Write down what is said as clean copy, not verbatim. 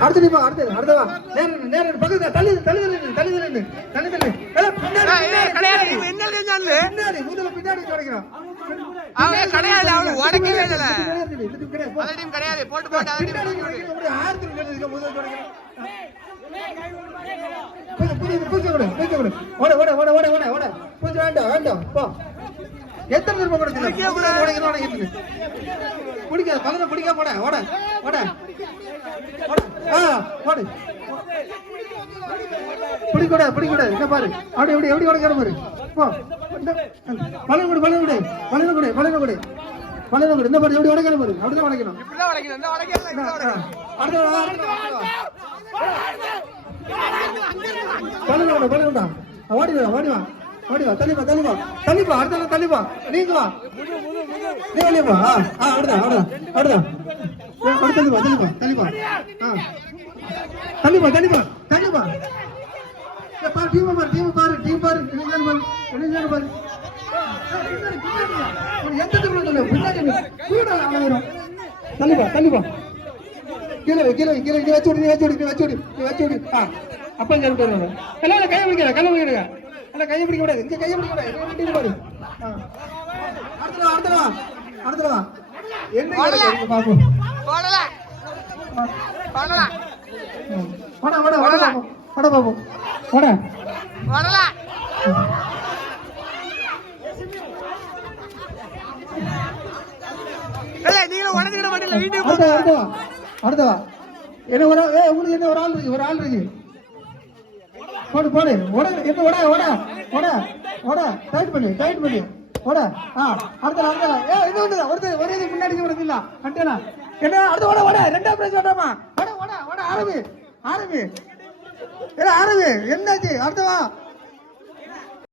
அடுத்து நீ பா அடுத்தவா நேர பக்கத்துல தள்ளி பின்னாடி முதல்ல பின்னாடி உடைக்கணும் அவன் கிடையாது அவனு உடைக்கவே இல்ல அந்த டீம் கிடையாது போட்டு ஆயிரத்தி முதல்ல உடைக்கணும் வேண்டாம் போ எத்தனை திரும்ப குடிக்க பலனை குடிக்க போட ஓட பிடிக்கூட என்ன பாரு அப்படி எப்படி உடைக்கிற பாரு போ பலன் கொடு இந்த பாரு எப்படி உடைக்கிற பாரு அப்படிதான் உடைக்கணும் பலன் ஓடிவா தள்ளிப்பா அடுத்த தள்ளிப்பா நீங்க வா நீ வெளியப்பா அடுதான் தள்ளிப்பா டீம் பாரு தள்ளிப்பா கீழே வச்சு அப்பா சொல்லிட்டு கையை பிடிக்கிற கையை பிடிக்க கூடாது இங்க கையை பிடிக்க கூடாது அடுத்தவா என்ன பாப்போம் அடுத்தவா என்ன உங்களுக்கு என்ன ஒரு ஆள் இருக்கு போடு ஓட டைட் பண்ணி ஓட அடுத்த ஒரே முன்னாடி வரது இல்ல கண்டேனா என்ன அடுத்த ஓட ரெண்டா பிரைஸ் ஓடமா ஓட ஆரம்பி என்னாச்சு